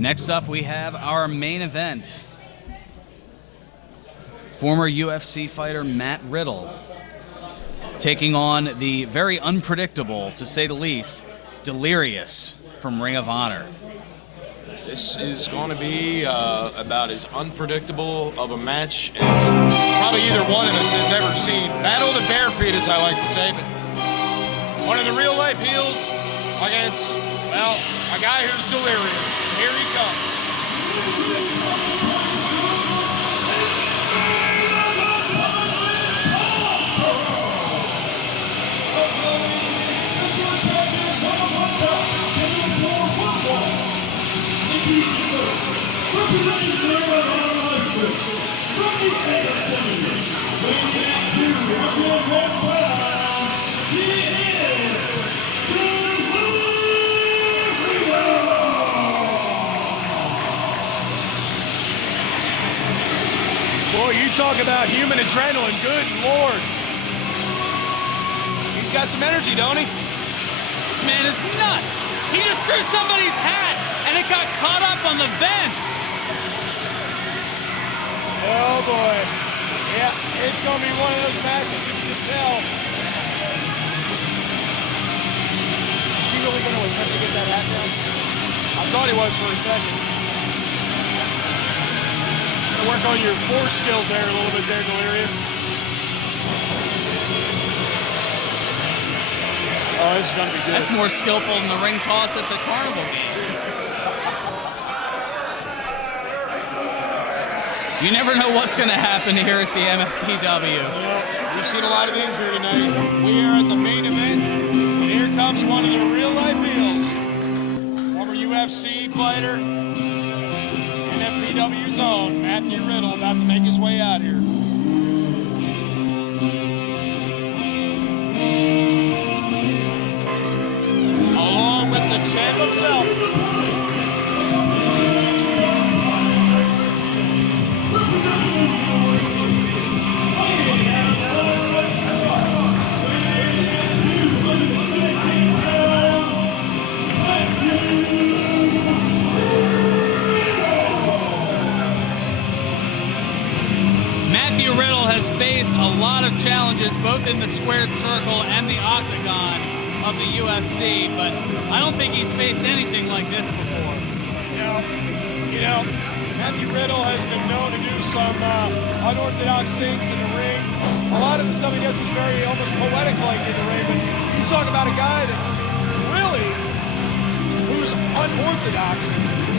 Next up, we have our main event. Former UFC fighter Matt Riddle taking on the very unpredictable, to say the least, Delirious from Ring of Honor. This is going to be about as unpredictable of a match as probably either one of us has ever seen. Battle of the bare feet, as I like to say, but one of the real-life heels against, well, a guy who's delirious. Here he comes. Boy, you talk about human adrenaline, good Lord. He's got some energy, don't he? This man is nuts. He just threw somebody's hat and it got caught up on the vent. Oh boy. Yeah, it's gonna be one of those matches you can just tell. Is he really gonna attempt to get that hat down? I thought he was for a second. Gonna work on your force skills there a little bit there, Delirious. Oh, this is gonna be good. That's more skillful than the ring toss at the carnival game. You never know what's going to happen here at the MFPW. Well, we've seen a lot of things here tonight. We are at the main event, and here comes one of the real-life heels. Former UFC fighter, MFPW's own, Matthew Riddle, about to make his way out here. Along with the champ himself. Matthew Riddle has faced a lot of challenges, both in the squared circle and the octagon of the UFC, but I don't think he's faced anything like this before. You know, Matthew Riddle has been known to do some unorthodox things in the ring. A lot of the stuff he does is very almost poetic-like in the ring, but you talk about a guy that really, who's unorthodox,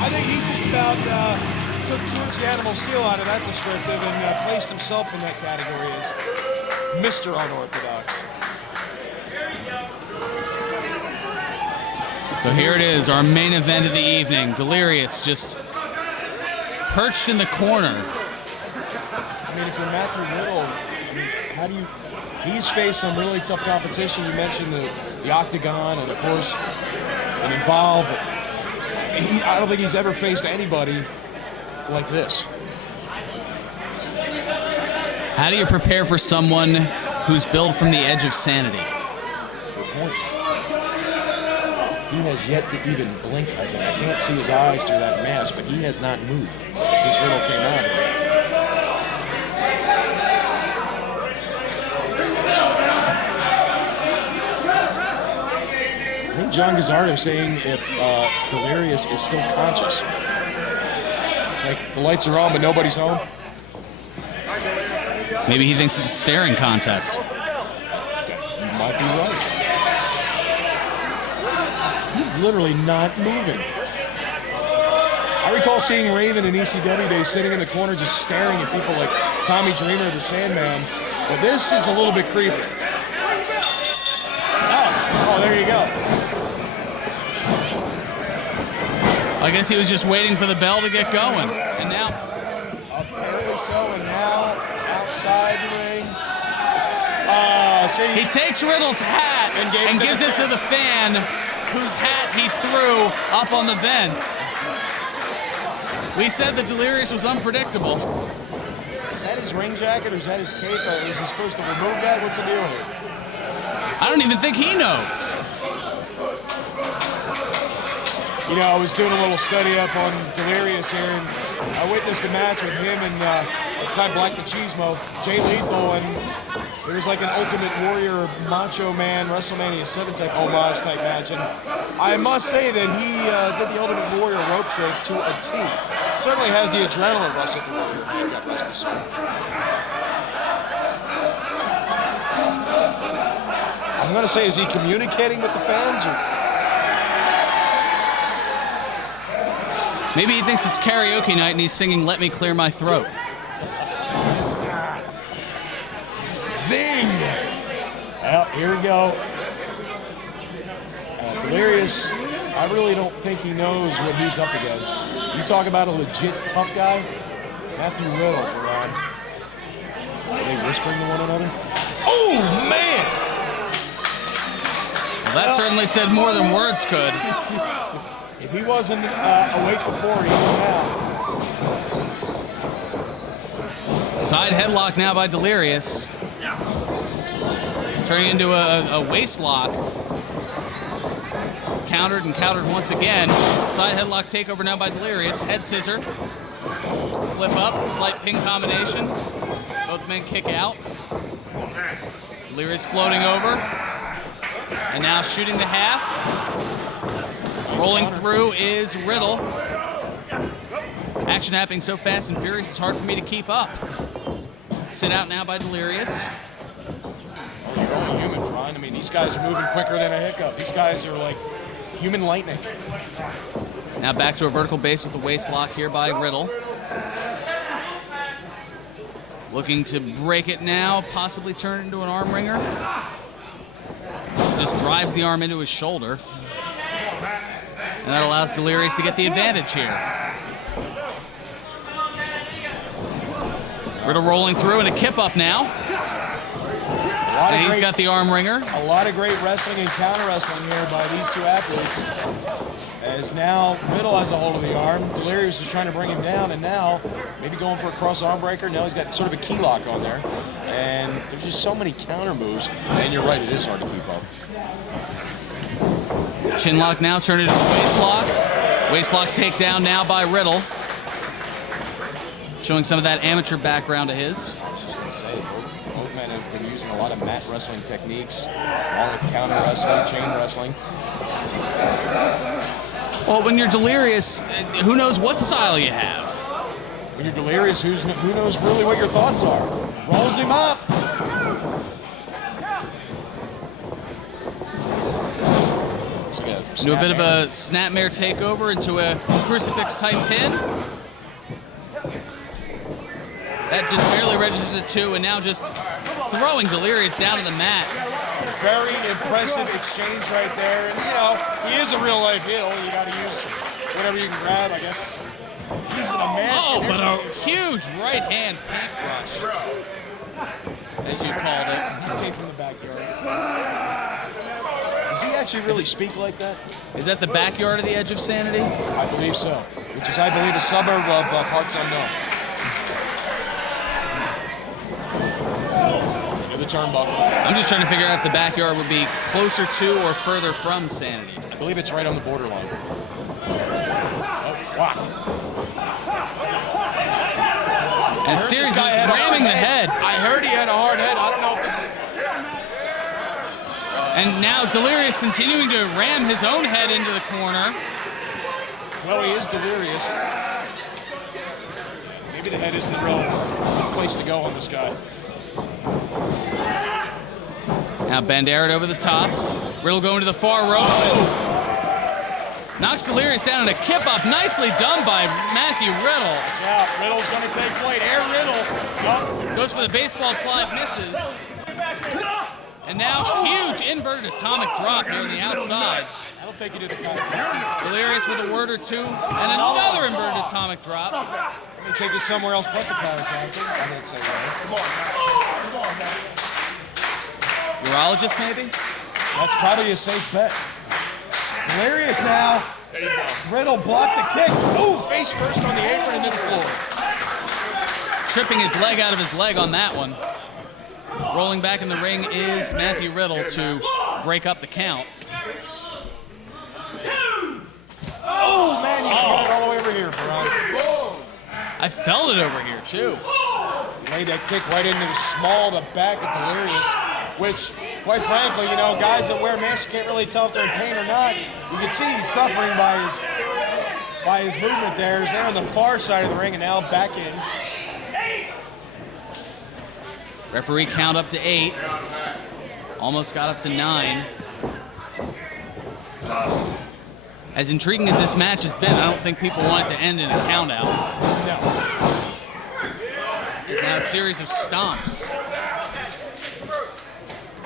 I think he just about took George the Animal Steel out of that descriptive and placed himself in that category as Mr. Unorthodox. So here it is, our main event of the evening. Delirious just perched in the corner. I mean, if you're Matthew Riddle, I mean, how do you... He's faced some really tough competition. You mentioned the octagon and, of course, and involved. I don't think he's ever faced anybody like this. How do you prepare for someone who's built from the edge of sanity? Good point. He has yet to even blink, I think. I can't see his eyes through that mask, but he has not moved since Riddle came out here. I think John Gazzardo saying if Delirious is still conscious. Like, the lights are on, but nobody's home. Maybe he thinks it's a staring contest. You might be right. He's literally not moving. I recall seeing Raven in ECW days sitting in the corner just staring at people like Tommy Dreamer or the Sandman. But this is a little bit creepy. Oh, there you go. I guess he was just waiting for the bell to get going. And now... Apparently so, and now outside the ring. He takes Riddle's hat and gives it to the fan whose hat he threw up on the vent. We said that Delirious was unpredictable. Is that his ring jacket or is that his cape? Is he supposed to remove that? What's the deal here? I don't even think he knows. You know, I was doing a little study up on Delirious here, and I witnessed a match with him and at the time Black Machismo, Jay Lethal, and it was like an Ultimate Warrior, Macho Man, WrestleMania 7 type homage type match. And I must say that he did the Ultimate Warrior rope strike to a T. Certainly has the adrenaline rush of the Warrior. God bless the soul. I'm going to say, is he communicating with the fans? Or? Maybe he thinks it's karaoke night and he's singing "Let Me Clear My Throat." Zing! Well, here we go. Delirious, I really don't think he knows what he's up against. You talk about a legit tough guy, Matthew Riddle, Ron. Are they whispering to one another? Oh, man! Well, that certainly said more than words could. If he wasn't awake before, he is now. Side headlock now by Delirious. Turning into a waist lock. Countered and countered once again. Side headlock takeover now by Delirious. Head scissor. Flip up. Slight pin combination. Both men kick out. Delirious floating over. And now shooting the half. Rolling through is Riddle. Action happening so fast and furious, it's hard for me to keep up. Sit out now by Delirious. You're only human, Ron. I mean, these guys are moving quicker than a hiccup. These guys are like human lightning. Now back to a vertical base with the waist lock here by Riddle. Looking to break it now, possibly turn it into an arm wringer. Just drives the arm into his shoulder. And that allows Delirious to get the advantage here. Riddle rolling through and a kip up now. And he's got the arm wringer. A lot of great wrestling and counter wrestling here by these two athletes. As now Riddle has a hold of the arm. Delirious is trying to bring him down, and now maybe going for a cross arm breaker. Now he's got sort of a key lock on there. And there's just so many counter moves. And you're right, it is hard to keep up. Chin lock now turned into a waist lock. Waist lock takedown now by Riddle. Showing some of that amateur background of his. I was just going to say, both men have been using a lot of mat wrestling techniques, along with counter wrestling, chain wrestling. Well, when you're Delirious, who knows what style you have? When you're Delirious, who knows really what your thoughts are? Rolls him up. Into a bit of a snapmare takeover into a crucifix type pin. That just barely registers a 2, and now just throwing Delirious down to the mat. Very impressive exchange right there. And, you know, he is a real-life heel. You got to use whatever you can grab, I guess. He's in a mask. Oh, but a huge right-hand paintbrush, as you called it. He came from the backyard. Does he actually really speak like that? Is that the backyard of the Edge of Sanity? I believe so. Which is, I believe, a suburb of Parts Unknown. The turnbuckle. I'm just trying to figure out if the backyard would be closer to or further from Sanity. I believe it's right on the borderline. Oh, blocked. And Series is ramming the head. I heard he had a hard head. I don't know if this is... And now Delirious continuing to ram his own head into the corner. Well, he is Delirious. Maybe the head isn't the real place to go on this guy. Now Bandera over the top. Riddle going to the far rope. Oh. Knocks Delirious down in a kip up. Nicely done by Matthew Riddle. Yeah, Riddle's going to take flight. Air Riddle. Oh. Goes for the baseball slide, misses. And now huge inverted atomic drop here on the outside. That'll take you to the count. Delirious with a word or two. And another inverted atomic drop. Let me take you somewhere else but the power counter. I won't say that. Come on, man. Urologist, maybe? That's probably a safe bet. Delirious now. There you go. Riddle blocked the kick. Ooh, face first on the apron and into the floor. Tripping his leg out of his leg on that one. Rolling back in the ring is Matthew Riddle to break up the count. Oh, man, you got it all the way over here, bro. I felt it over here, too. Laid that kick right into the small of the back of Delirious, which, quite frankly, you know, guys that wear masks can't really tell if they're in pain or not. You can see he's suffering by his movement there. He's there on the far side of the ring and now back in. Referee count up to 8. Almost got up to 9. As intriguing as this match has been, I don't think people want it to end in a count out. No. There's now a series of stomps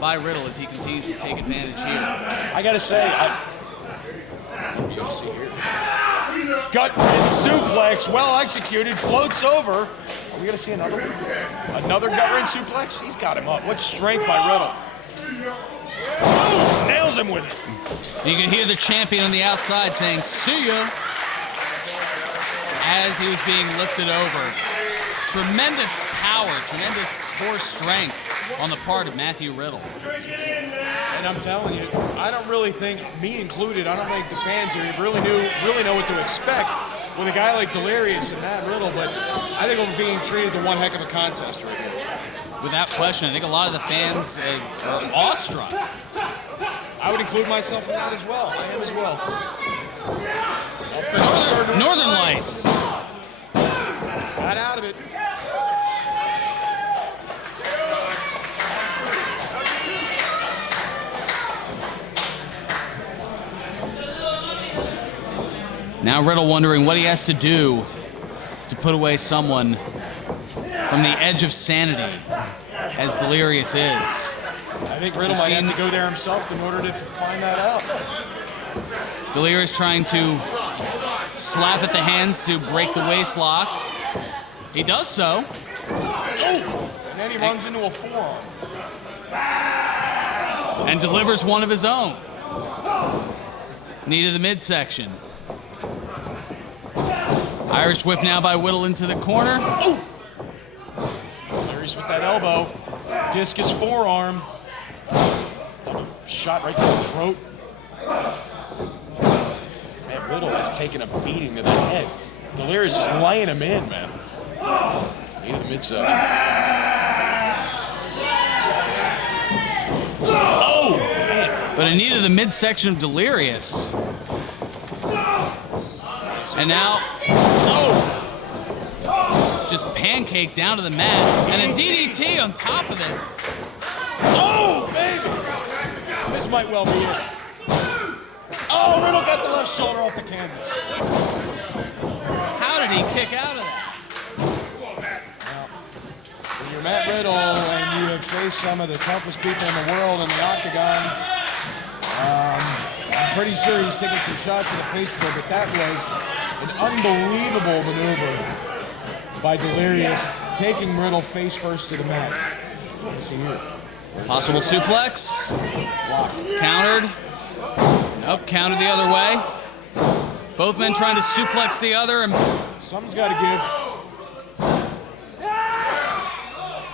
by Riddle as he continues to take advantage here. I gotta say, you can see here. Gut and suplex, well executed, floats over. Are we gonna see another one? Another gut wrench suplex? He's got him up. What strength by Riddle. Ooh, nails him with it. You can hear the champion on the outside saying, "See ya," as he was being lifted over. Tremendous power, tremendous core strength on the part of Matthew Riddle. And I'm telling you, I don't really think, me included, I don't think the fans here really know what to expect with a guy like Delirious and Matt Riddle, but I think we're being treated to one heck of a contest right here. Without question, I think a lot of the fans are awestruck. I would include myself in that as well. I am as well. Northern Lights. Got out of it. Now Riddle wondering what he has to do to put away someone from the edge of sanity, as Delirious is. I think Riddle might have to go there himself in order to find that out. Delirious trying to slap at the hands to break the waist lock. He does so. Oh! And then he runs into a forearm. And delivers one of his own. Knee to the midsection. Irish whip now by Riddle into the corner. Oh! Delirious with that elbow. Discus forearm. Double shot right to the throat. Man, Riddle has taken a beating to the head. Delirious is laying him in, man. Knee to the midsection. Oh, man. But a knee to the midsection of Delirious. And now, just pancake down to the mat. And a DDT on top of it. Oh, baby. This might well be it. Oh, Riddle got the left shoulder off the canvas. How did he kick out of that? Now, when you're Matt Riddle and you have faced some of the toughest people in the world in the octagon, I'm pretty sure he's taking some shots in the face, but that was an unbelievable maneuver by Delirious, taking Riddle face first to the mat. Let's see here. Possible suplex. Blocked. Countered. Nope, countered the other way. Both men trying to suplex the other. And something's got to give.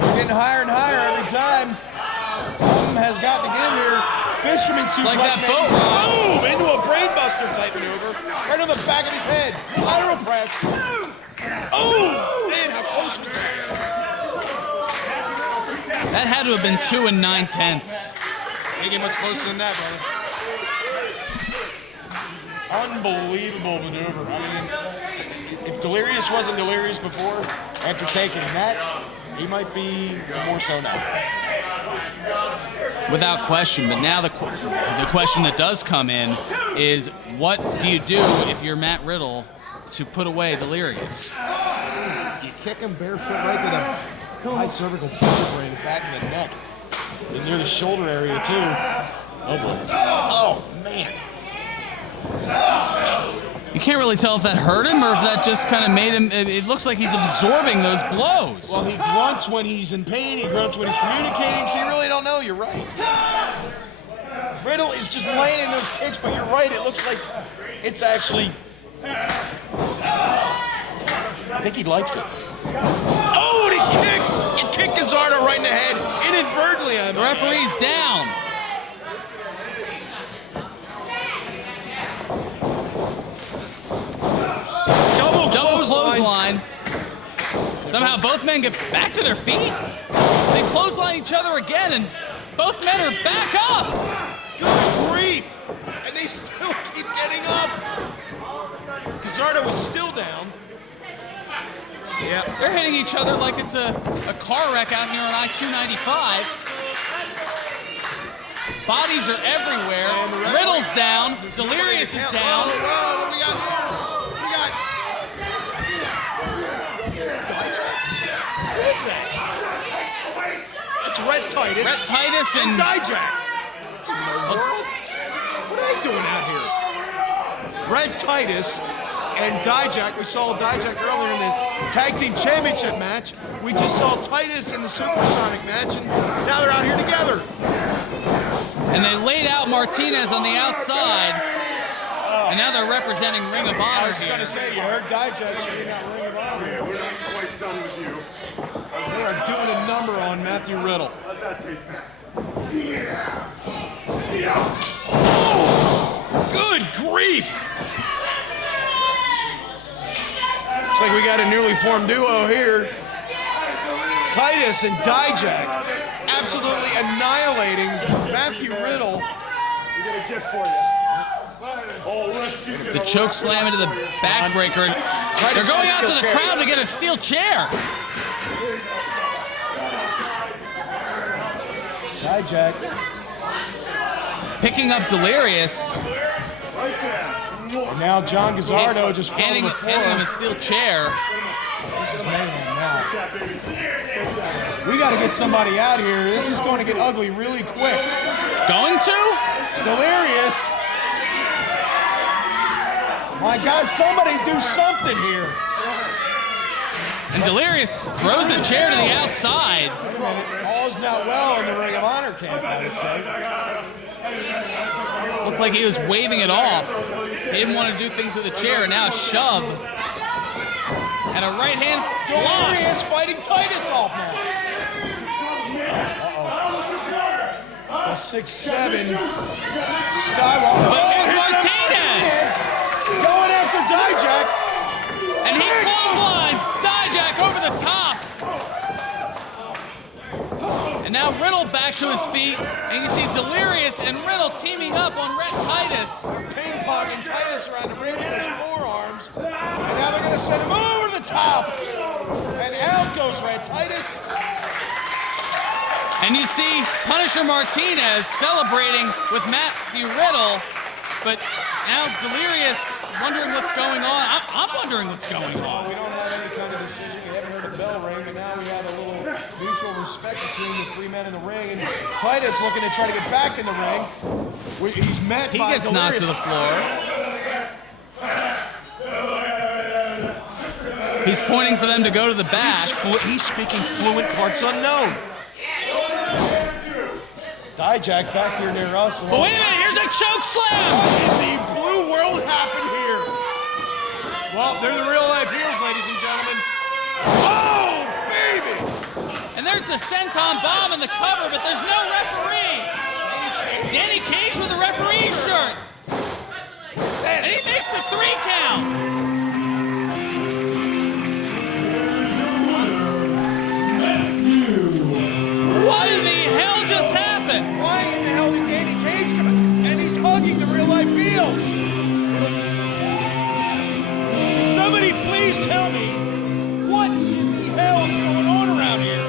We're getting higher and higher every time. Something has got to give here. Fisherman suplex. It's like that boat ride. Boom! Into a brainbuster type maneuver. Right on the back of his head. Lateral press. Oh! Man, how close was that? That had to have been 2 9/10. Can't get much closer than that, brother. Unbelievable maneuver. I mean, if Delirious wasn't Delirious before, after taking that, he might be more so now. Without question, but now the question that does come in is, what do you do if you're Matt Riddle to put away Delirious? You kick him barefoot right to the high cervical vertebrae in the back of the neck. And near the shoulder area, too. Oh, boy. Oh, man. You can't really tell if that hurt him or if that just kind of made him, it looks like he's absorbing those blows. Well, he grunts when he's in pain, he grunts when he's communicating, so you really don't know. You're right. Riddle is just laying in those kicks, but you're right. It looks like it's actually... I think he likes it. Oh, and he kicked Gazzardo right in the head, inadvertently. The referee's down. clothesline. Somehow both men get back to their feet. They clothesline each other again, and both men are back up. Good grief! And they still keep getting up. Gazzardo is still down. Yeah, they're hitting each other like it's a car wreck out here on I-295. Bodies are everywhere. Riddle's down. Delirious is down. Whoa, what do we got here? What is that? It's Red Titus. Red Titus and Dijak. What are they doing out here? Red Titus and Dijak. We saw Dijak earlier in the Tag Team Championship match. We just saw Titus in the Supersonic match, and now they're out here together. And they laid out Martinez on the outside, and now they're representing Ring of Honor I was here. going to say, you heard Dijak saying that Ring of Honor. Yeah, we're not quite done with you. They are doing a number on Matthew Riddle. How's that taste, Matt? Yeah. Oh, good grief! Looks like we got a newly formed duo here. Titus and Dijak absolutely annihilating Matthew Riddle. We got a gift for you. Oh, The choke slam into the backbreaker. They're going out to the crowd to get a steel chair. Dijak. Picking up Delirious. And now John Gazzardo just handing him a steel chair. This is mayhem now. We got to get somebody out here. This is going to get ugly really quick. Going to? Delirious. My God, somebody do something here. And Delirious throws the chair to the outside. Wait a minute. All's not well in the Ring of Honor camp, I would say. Looked like he was waving it off. He didn't want to do things with the chair, and now a shove. And a right hand block. Delirious fighting Titus off now. Uh-oh. A 6'7" Skywalker. But here's here comes Martinez. Going after Dijak. And he clotheslines Dijak over the top. And now Riddle back to his feet. And you see Delirious and Riddle teaming up on Red Titus. Ping-ponging Titus around the ring with his forearms. And now they're going to send him over the top. And out goes Red Titus. And you see Punisher Martinez celebrating with Matthew Riddle. But now Delirious wondering what's going on. I'm wondering what's going on. We don't have any kind of decision. We haven't heard a bell ring, but now we have a little mutual respect between the three men in the ring. And Titus looking to try to get back in the ring. He's met by He gets knocked to the floor. He's pointing for them to go to the back. He's speaking fluent parts unknown. Dijak back here near us. But wait a minute, here's a choke slam! What in the blue world happened here? Well, they're the real life heroes, ladies and gentlemen. Oh, baby! And there's the senton bomb in the cover, but there's no referee. Danny Cage with a referee shirt. And he makes the 3 count. What in the hell just happened? Why in the hell did Danny Cage come in? And he's hugging the real life heels. Somebody please tell me what in the hell is going on around here?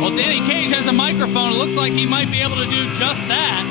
Well, Danny Cage has a microphone. It looks like he might be able to do just that.